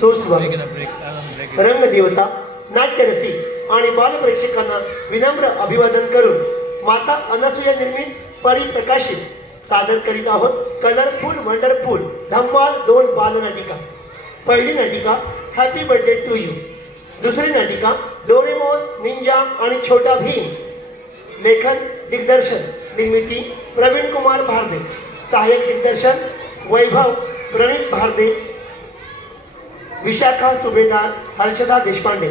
सुस्वागत। रंगदेवता, नाट्यरसिक आणि बालप्रेक्षकांना विनम्र अभिवादन करून माता अनसूया निर्मित परिप्रकाशित सादर करीत आहोत कलरफुल वंडरफुल धम्माल 2 बालनाटिका। पहिली नाटिका हॅपी बर्थडे टू यू, दुसरी नाटिका डोरेमोन, निंजा आणि छोटा भीम। लेखन दिग्दर्शन निर्मिती प्रवीण कुमार भारदे, सहाय्यक दिग्दर्शन वैभव प्रणित भारदे, विशाखा सुभेदार, हर्षदा देशपांडे।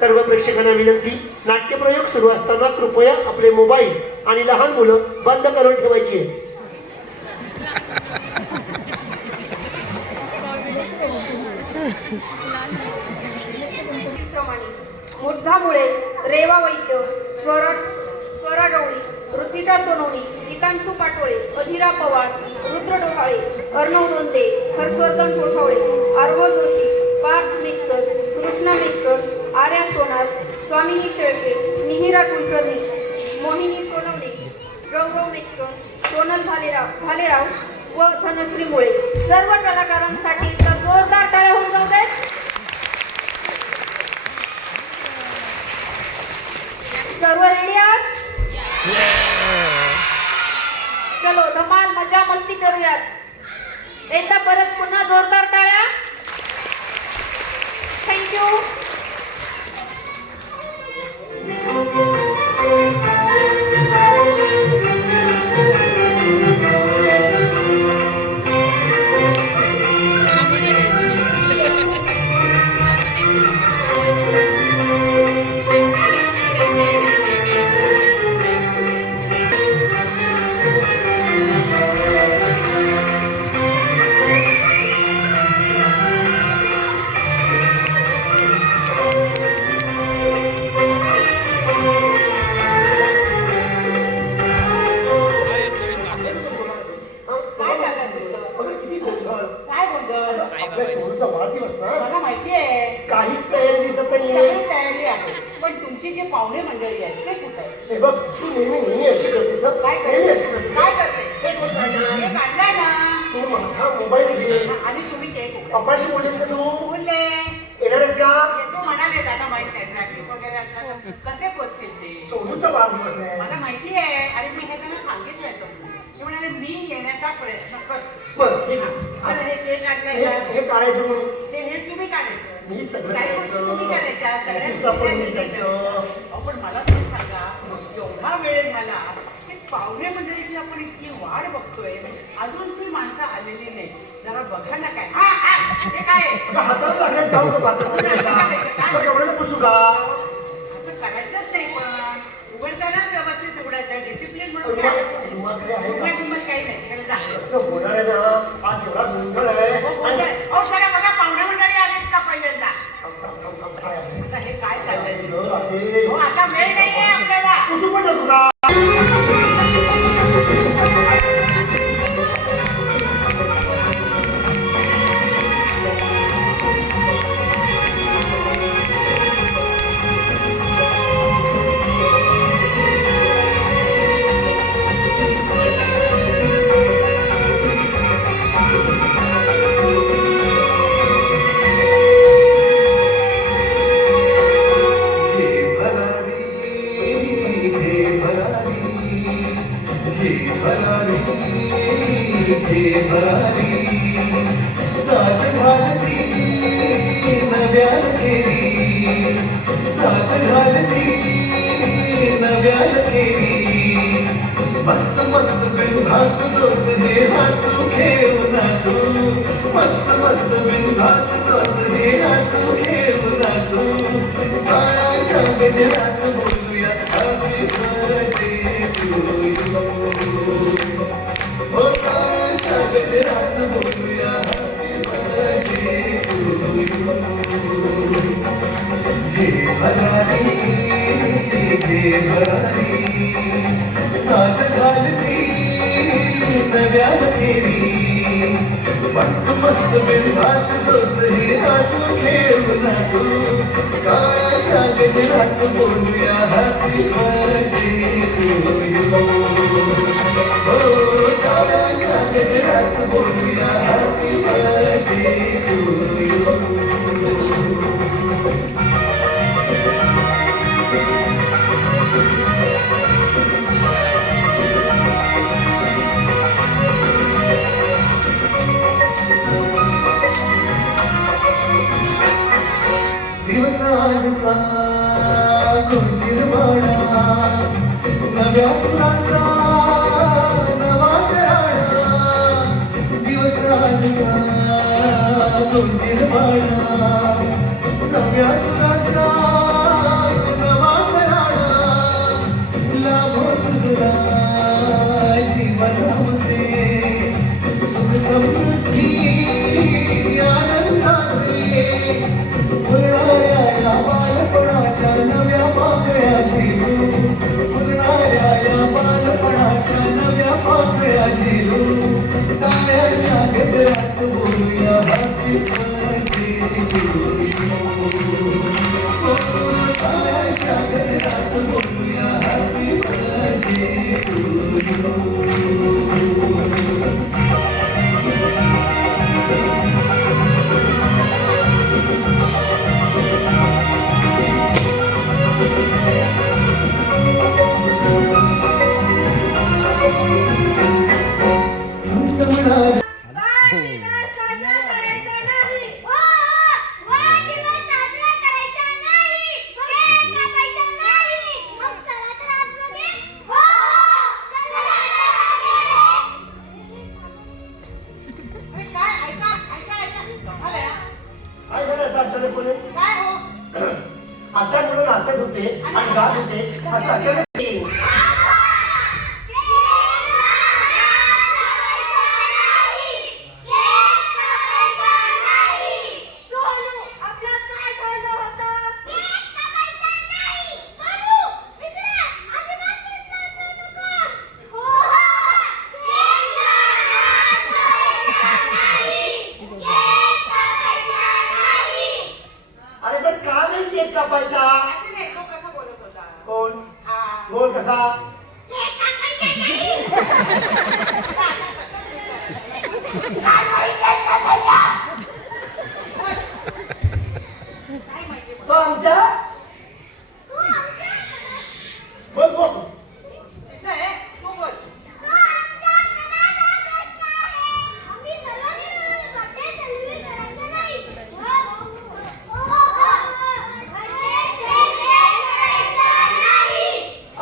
सर्व प्रेक्षकांना विनंती, नाट्यप्रयोग सुरू असताना कृपया आपले मोबाईल आणि लहान मुलं बंद करून ठेवायची। मुद्दामुळे रेवा वैद्य, स्वरा डोळी, ऋत्विका सोनवणी, गीतांशू पाटोळे, अधीरा पवार, रुद्र डोहाळे, अर्णव दोंदे, हर्षवर्धन कोठावळे, आरव जोशी, पार्थ मेकर, कृष्णा मेकर, आर्या सोनार, स्वामिनी शेळके, निहिरा कुलकर्णी, मोहिनी सोनवणे, गौरव मेकर, सोनल भालेराव व धनश्री मुळे। सर्व कलाकारांसाठी जोरदार टाळ्या होऊन जाऊ दे। सर्व रेडी आहात? चलो धमाल मजा मस्ती करूयात। एकदा परत पुन्हा जोरदार टाळ्या। थँक्यू। काहीच तयारी दिसत नाहीये। तयारी आहे, पण तुमची जे पाहुणे मंडळी आहेत ते कुठे आहेत? हे बघ, तू नेहमी अशी करतेस। नेहमी अशी करते। काय करते? हे काढलाय ना तू माझा मोबाईल घे आणि तुम्ही ते पप्पाशी बोललीस तू? बोलले येणार आहेत का? तू म्हणाले दादा माहित नाही ट्रॅफिक वगैरे आता कसे पोचतील ते? सोनूचा वाढदिवस आहे। मला माहिती आहे आणि मी हे त्यांना सांगितलंय तसं. ते म्हणाले मी येण्याचा प्रयत्न करतो। बरं ठीक आहे। हे ते काढलंय का? हे काढायचं म्हणून हे तुम्ही काढायचं। मी सगळं काही गोष्टी तुम्ही करायच्या, सगळ्या पुस्तक पण मी गोष्टी जायचं। पण मला पण सांगा, एवढा वेळ झाला की पाहुणे मंडळीची आपण इतकी वाट बघतोय, अजून तुम्ही माणसं आलेली नाही। जरा बघा ना काय हे काय हाताला लागेल जाऊ का? केवढ्याला पुसू का? असं करायचंच नाही। पण उघडतानाच व्यवस्थित उघडायचं, डिसिप्लिन म्हणून काही नाही तिकडे जा। असं होणार आहे ना, आज एवढा गोंधळ आहे। हो जरा बघा पाहुणे मंडळी आलीत का पहिल्यांदा? आता हे काय चाललंय? हो आता वेळ नाहीये आपल्याला। पुसू पण नको का? मस्त मस्त बिनधास्त दोस्त हे हसू खेळू नाचू, मस्त मस्त बिनधास्त दोस्त हे हसू खेळू नाचू। बाळाच्या गजरात बोलूया हॅपी बर्थडे टू यू, हो बाळाच्या गजरात बोलूया हॅपी बर्थडे टू यू। हे भरारी हे भरारी साथ घालती नव्या फेरी, मस्त मस्त बिनधास्त दोस्त हे हसू खेळू नाचू। काळाच्या गजरात बोलूया हॅपी बर्थडे टू यू, हो काळाच्या गजरात बोलूया दिवस आजचा गुंजिरवाडा नव्या सुरांचा नवा घराणा दिवस आजचा गुंजिरवाडा नव्या सुरांचा नवा घराणा लाभो तुझला जीवनाचे सुख समृद्धी आनंदाचे फुलणाऱ्या या बालपणाच्या नव्या पाकळ्या झेलू फुलणाऱ्या या बालपणाच्या नव्या पाकळ्या झेलू ताळ्यांच्या गजरात बोलूया हॅपी बर्थडे टू यू ताळ्यांच्या गजरात बोलूया हॅपी बर्थडे टू यू वाढदिवस साजरा करायचा नाही. वाढदिवस साजरा करायचा नाही. केक कापायचा नाही. मग चला तर आतमध्ये. चला तर आतमध्ये. अरे काय ऐका ऐका ऐका कमाल आहे हा. काय झालं असं अचानकपणे? काय हो आता मुलं नाचत होते आणि गात होते असं अचानक अरे पण का नाही केक कापायचा? असं नाही तो कसा बोलत होता कोण? हा बोल कसा? काय माहिती तो आमच्या बोल बोल तिचं आहे तू बोल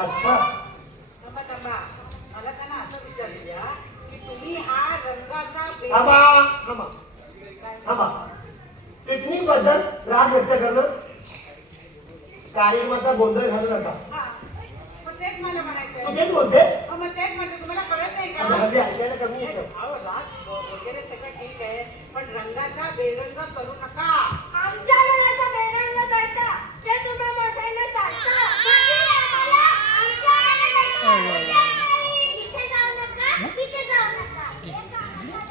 अच्छा थांबा थांबा मला त्यांना असं विचारूया की तुम्ही हा रंगाचा थांबा थांबा थांबा पिकनिक बद्दल राग व्यक्त करणं कार्यक्रमाचा गोंधळ घालू नका. हा मग तेच मला तू म्हणायचं तेच बोलतेस? मग तेच म्हणते तुम्हाला कळत नाही का हल्ली ऐकायला कमी येतं. अहो, राग वगैरे सगळं ठीक आहे पण रंगाचा बेरंग करू नका आमच्या मुलाचा बेरंग करता ते तुम्ही मोठ्याने चालता. इथे जाऊ नका, तिथे जाऊ नका.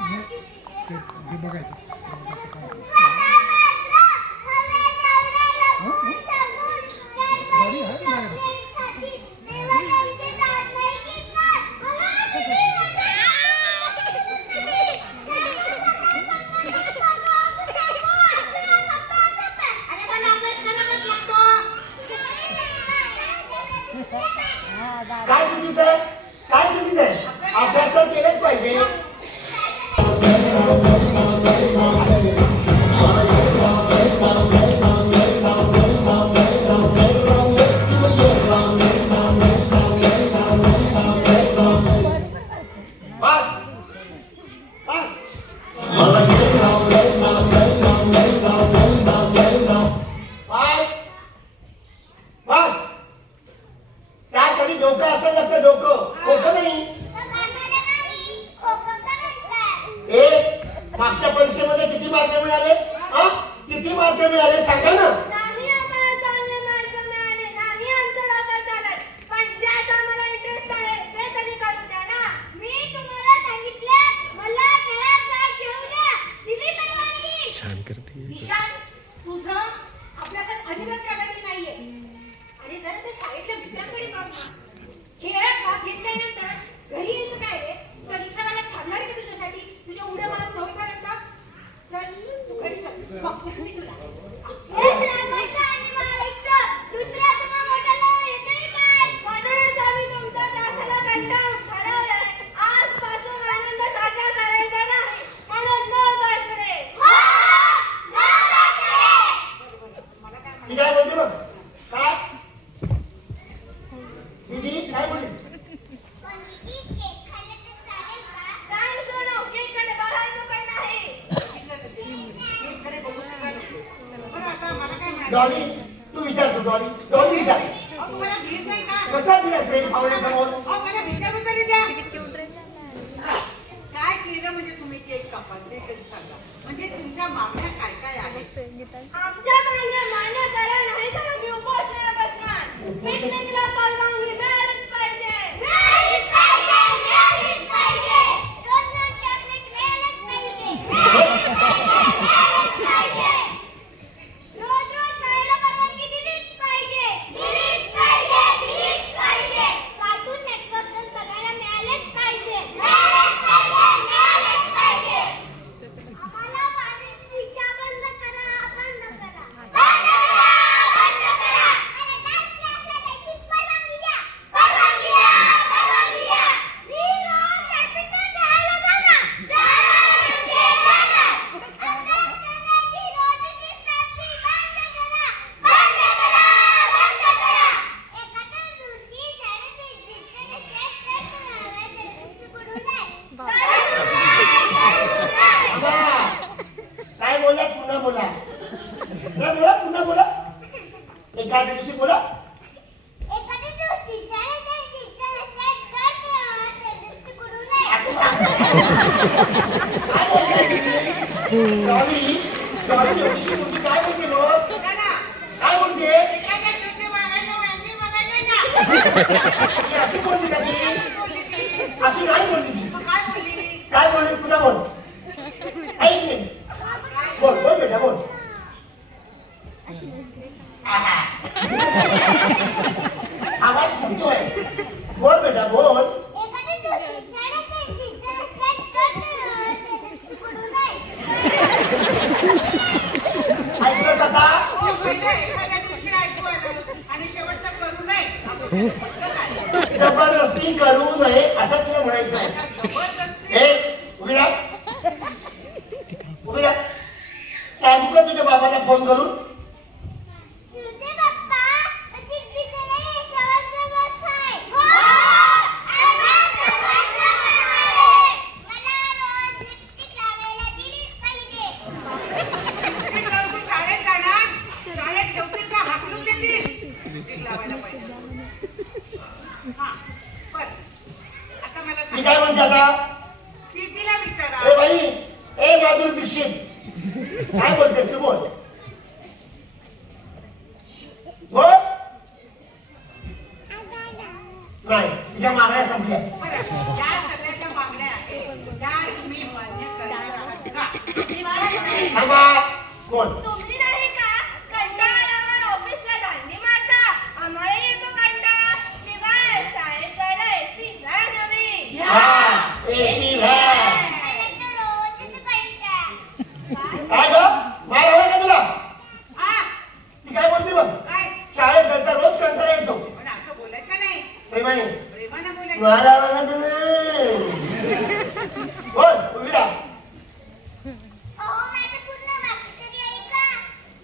काय चुकीचं आहे? काय चुकीचं आहे? अभ्यास तर केलाच पाहिजे. बस बस बस बस त्यासाठी डोकं असेल लागतं डोकं नाही. मागच्या परीक्षेमध्ये किती मार्क मिळाले? किती मार्क मिळाले सांगा ना. नाही आम्हाला चांगले मार्क मिळाले नाही आमचं डोकं चालत. पण ज्यात आम्हाला इंटरेस्ट आहे ते तरी करू द्या ना. मी तुम्हाला सांगितलं मला खेळात काय घेऊ द्या. दिली परवानगी. विशाल तुझं अभ्यासात अजिबात प्रगती नाहीये आणि जरा त्या शाळेतल्या मित्रांकडे बघ ना. खेळात भाग घेतल्यानंतर घरी यायचं काय रे? तो रिक्षावाला थांबणार आहे का तुझ्यासाठी तुझ्या उड्या मारत नव्हता चल डॉली तू विचार तू डॉली डॉली विचार अहो, तुम्हाला भीत नाही का? कसा दिला प्रेम पाहुण्यासमोर अहो, मला विचारू तरी द्या. काय केलं म्हणजे तुम्ही केक कापाल ते तरी सांगा. म्हणजे तुमच्या मागण्या काय काय आहेत? आमच्या मागण्या मान्य करा नाही तर आम्ही उपोषणाला बसणार. पिकनिकला परवानगी मिळालीच पाहिजे. मिळालीच पाहिजे. मिळालीच पाहिजे. रोज चॉकलेट मिळालीच पाहिजे. मिळालीच पाहिजे. रोज शाळेला परवानगी दिलीच पाहिजे. दिलीच पाहिजे. दिलीच पाहिजे. कार्टून नेटवर्क बघायला मिळालेच पाहिजे. मिळालेच पाहिजे. मिळालेच पाहिजे. आम्हाला वाणिज्य शिक्षा बंद करा. बंद करा. बंद करा. बंद करा. आणि डान्स क्लासला जायची परवानगी द्या. परवानगी द्या. परवानगी द्या. मी रोज शाळेत जायला जाणार. जाणार म्हणजे जाणार. अभ्यास करण्याची रोजची सक्ती बंद करा. बंद करा. बंद करा. एखाद्या दिवशी शाळेत शिक्षकाने चेक टेस्ट करायचे शिकवू नये. काय बोला पुन्हा बोला नाही बोला पुन्हा बोला एखाद्या दिवशी बोला एखाद्या दिवशी शाळेत शिक्षकाने चेक टेस्ट करायचे शिकवू नये. डॉली डॉली एवढीशी मुलगी काय बोलते मग बघा ना, काय बोलते एखाद्या दिवशी वागायला वांगी बघायला ना. ती अशी बोलली का ती बोलली ती. अशी नाही बोलली ती मग काय बोलली? काय बोललीस पुन्हा बोल ऐक नाही बोल बोल बेटा बोल आहा. आवाज सुटतोय बोल बेटा बोल एखाद्या दिवशी शाळेत शिक्षकाने चेक टेस्ट करायचे शिकवू नये. ऐकलंस आता हो, पहिलं एखाद्या दिवशी ऐकू आलं आणि शेवटचं करू नये. आपण फक्त काय? जबरदस्ती करू नये असं तुला म्हणायचं आहे जबरदस्ती. ए उभी राहा उभी राहा सांगू का तुझ्या बाबाला फोन करून तुझे पप्पा चिठ्ठीकडे सर्वांसोबत आहे. हो. आम्हा सर्वांसोबत आहे. मला रोज लिपस्टिक लावायला दिलीच पाहिजे. तुम्ही तू शाळेत जाणार? शाळेत ठेवतील का हाकलून देतील? लिपस्टिक लावायला पाहिजे. हा, बरं. आता मला ती सांगा. काय म्हणते आता दीदीला विचारा. ए बाई ए माधुरी दीक्षित काय बोलतेस तू बोल बोल नाही तिच्या मागण्या संपल्या बरं, या सगळ्या ज्या मागण्या आहेत, त्या तुम्ही मान्य करणार आहात का? थांबा कोण तुम्ही नाही का कंटाळा आल्यावर ऑफिसला दांडी मारता. आम्हाला येतो कंटाळा. शिवाय शाळेत जायला एसी व्हॅन हवी. हा एसी व्हॅन मला तर रोजच कंटाळा. काय ग मार हवाय का तुला हा, ती काय बोलते बघ काय? शाळेत जायचा रोज कंटाळा येतो पण असं बोलायचं नाही. प्रेमाने प्रेमानं बोलायचं. मला आवडत नाही बोल उभी राहा अहो माझं पूर्ण वाक्य तरी ऐका.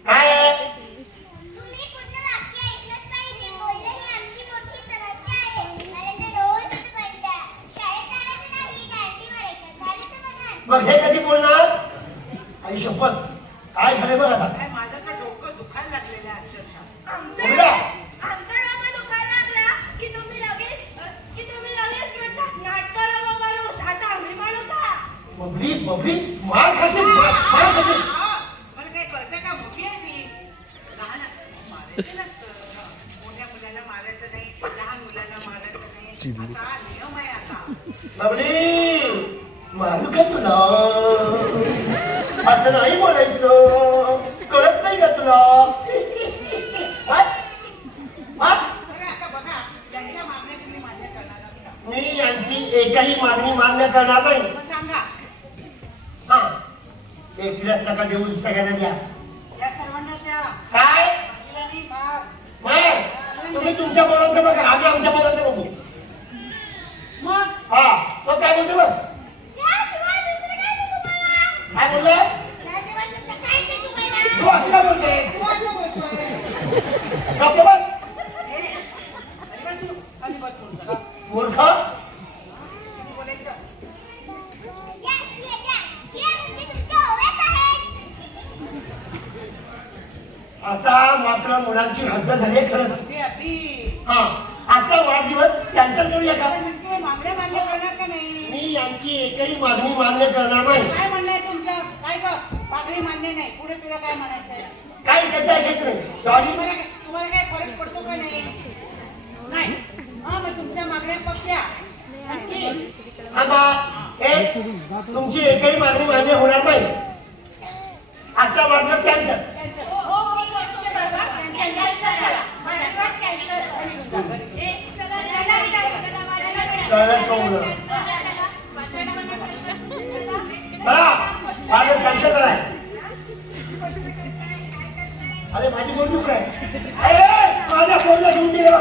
काय आहे? तुम्ही पूर्ण वाक्य ऐकलंच पाहिजे. बोलणं ही आमची मोठी समस्या आहे. मला तर रोजच कंटाळा. शाळेत जायचं नाही. दांडीवर येतं. झालं समाधान. मग हे कधी बोलणार आई शपथ काय झाले बघ आता काय माझं तर डोकं दुखायला लागलेलं आहे अक्षरशः. उभी राहा आमचं डोकं दुखायला लागलं की तुम्ही लगेच म्हणतात नाटकाला वगैरे आता आम्ही म्हणू का? बबली बबली मार खाशील मार खाशील हा, मला काय कळतं का? मोठी आहे मी. लहान मारायचं नसतं. मोठ्या मुलांना मारायचं नाही, लहान मुलांना मारायचं नाही. असा नियम आहे आता. बबली मारू का तुला असं नाही बोलायचं कळत नाही का तुला बस? बस? बरं, आता बघा, यांच्या मागण्या तुम्ही मान्य करणार आहात का? मी यांची एकही मागणी मान्य करणार नाही मग सांगा. हा एकलाच नका देऊ सगळ्यांना द्या या सर्वांना त्या काय बाकीला नाही मार. नाही तुम्ही तुमच्या पोरांचं बघा आम्ही आमच्या पोरांचं बघू मग हा तो काय बोलतो बघ त्याशिवाय दुसरं काय नाही तुम्हाला. काय बोलले त्याशिवाय दुसरं काय नाही तुम्हाला. तू असं काय बोलते तू असं बोलतोय. गप्प बस अरे बस तू, खाली बस बोलतो. मूर्ख किती बोलायचं? या म्हणजे तुमच्या ओव्यात आहेत. आता मात्र मुलांची हद्द झाली आहे खरंच. अगदी अगदी हा, आजचा वाढदिवस कॅन्सल करूया का? म्हणजे मागण्या मान्य करणार का नाही? मी यांची एकही मागणी मान्य करणार नाही. काय म्हणणं आहे तुमचं? काय ग मागणी मान्य नाही, पुढे तुला काय म्हणायचंय? काय त्याचं ऐकायचं नाही. डॉली, तुम्हाला काय फरक पडतो का नाही? नाही. हा, मग तुमच्या मागण्या पक्क्या. नक्की. थांबा. तुमची एकही मागणी मान्य होणार नाही. आजचा वाढदिवस कॅन्सल. हो मी करतो ते बाबा कॅन्सल करा माझ्याकडे कॅन्सल कळलं सोडलं. चला, वाढदिवस कॅन्सल कराय. अरे माझी बोलू काय? माझ्या फोनला घेऊन गेला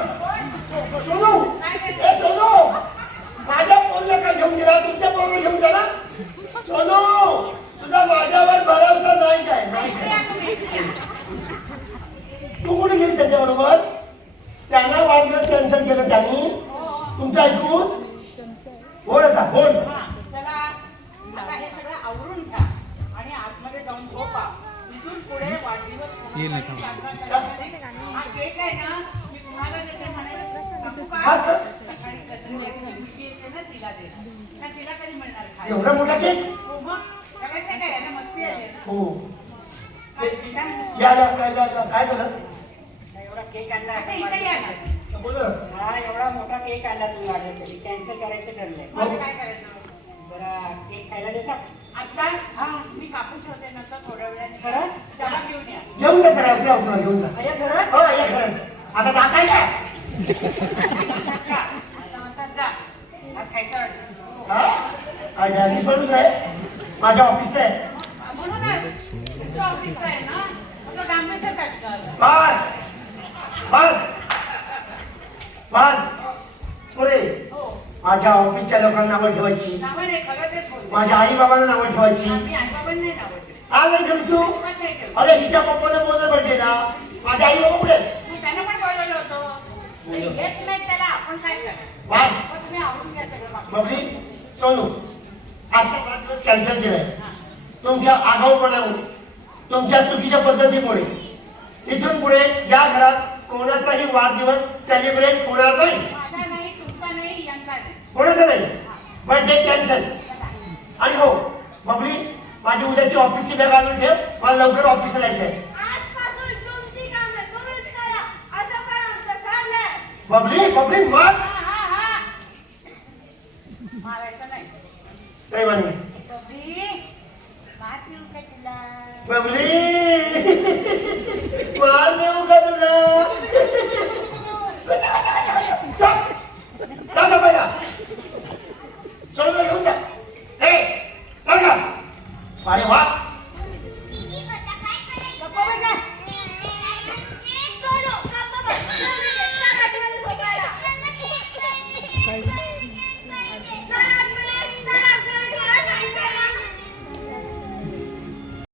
सोनू. सोनू, माझ्या फोनला काय घेऊन गेला? तुमच्या फोनला घेऊन गेला? सोनू, तुझा माझ्यावर भरोसा नाही काय? नाही काय? तू कुठे गेली त्याच्याबरोबर? त्यांना वाढदिवस कॅन्सल केलं त्यांनी. तुमचं ऐकून बोल आता बोल. हा, चला आता हे सगळं आवरून घ्या आणि आतमध्ये जाऊन झोपा. इथून पुढे वाढदिवस साजरा करण्यासाठी हा केक आहे ना, मी तुम्हाला त्याचे म्हणायला सांगू का? हा, सर. सकाळी कधी मुलगी येते ना, तिला देणार. ना तिला कधी मिळणार खायला? एवढा मोठा केक? हो मग करायचं काय, यांना मस्ती आहे ना. हो. काय केक या काय झालं? एवढा केक आणला असं इथे या ना. बोल. हा, एवढा मोठा केक आणला तुम्ही माझ्यासाठी. कॅन्सल करायचं ठरलंय. मग काय करायचं? जरा केक खायला देतात? आता हा, मी कापून ठेवते, नंतर थोड्या वेळाने. खरंच? त्याला घेऊन या. घेऊन जा सर, घेऊन जा. अरे खरंच? हो, या खरंच. आता जाताय काय? आता म्हणतात जा. आज खायचं वाटतं. हा? डॅनिश माणूस आहे, माझ्या ऑफिस आहे. म्हणूनच तुमचं ऑफिस आहे ना, मग तो डांबेसच असतं. बस बस बस पुरे. हो. माझ्या ऑफिसच्या लोकांना नावं ठेवायची, नावं नाही, खरं तेच बोलले. माझ्या आई बाबांना नावं ठेवायची. मी आईबाबांना नाही नावं ठेवली. आज नाही ठेवलीस तू? पण नाही ठेवली. अरे हिच्या पप्पाने बोलत बर्थडेला माझ्या आई बाबा कुठे? मी त्यांना पण बोलवलं होतं. तरी येत नाही त्याला, आपण काय करायचं? बस पण तुम्ही आवडून घ्या सगळं बाकी. बबली, सोनू, आजचा वाढदिवस कॅन्सल केलाय तुमच्या आगाऊपणामुळे, तुमच्या चुकीच्या पद्धतीमुळे. इथून पुढे या घरात कोणाचाही वाढदिवस सेलिब्रेट होणार नाही. माझा नाही, तुमचा नाही, यांचा नाही. कोणाचा नाही. Birthday cancel. आणि हो बबली, माझी उद्याची ऑफिसची बॅग आणून ठेव, मला लवकर ऑफिसला जायचं आहे. आजपासून तुमची कामे तुम्हीच करा असं पण आमचं ठरलंय. बबली मार. मारायचं नाही. काय म्हणे? बबली, मात येऊ का तुला? बबली, मार देऊ का तुला? चल पहिला चल घेऊन जा. चल का. अरे वा,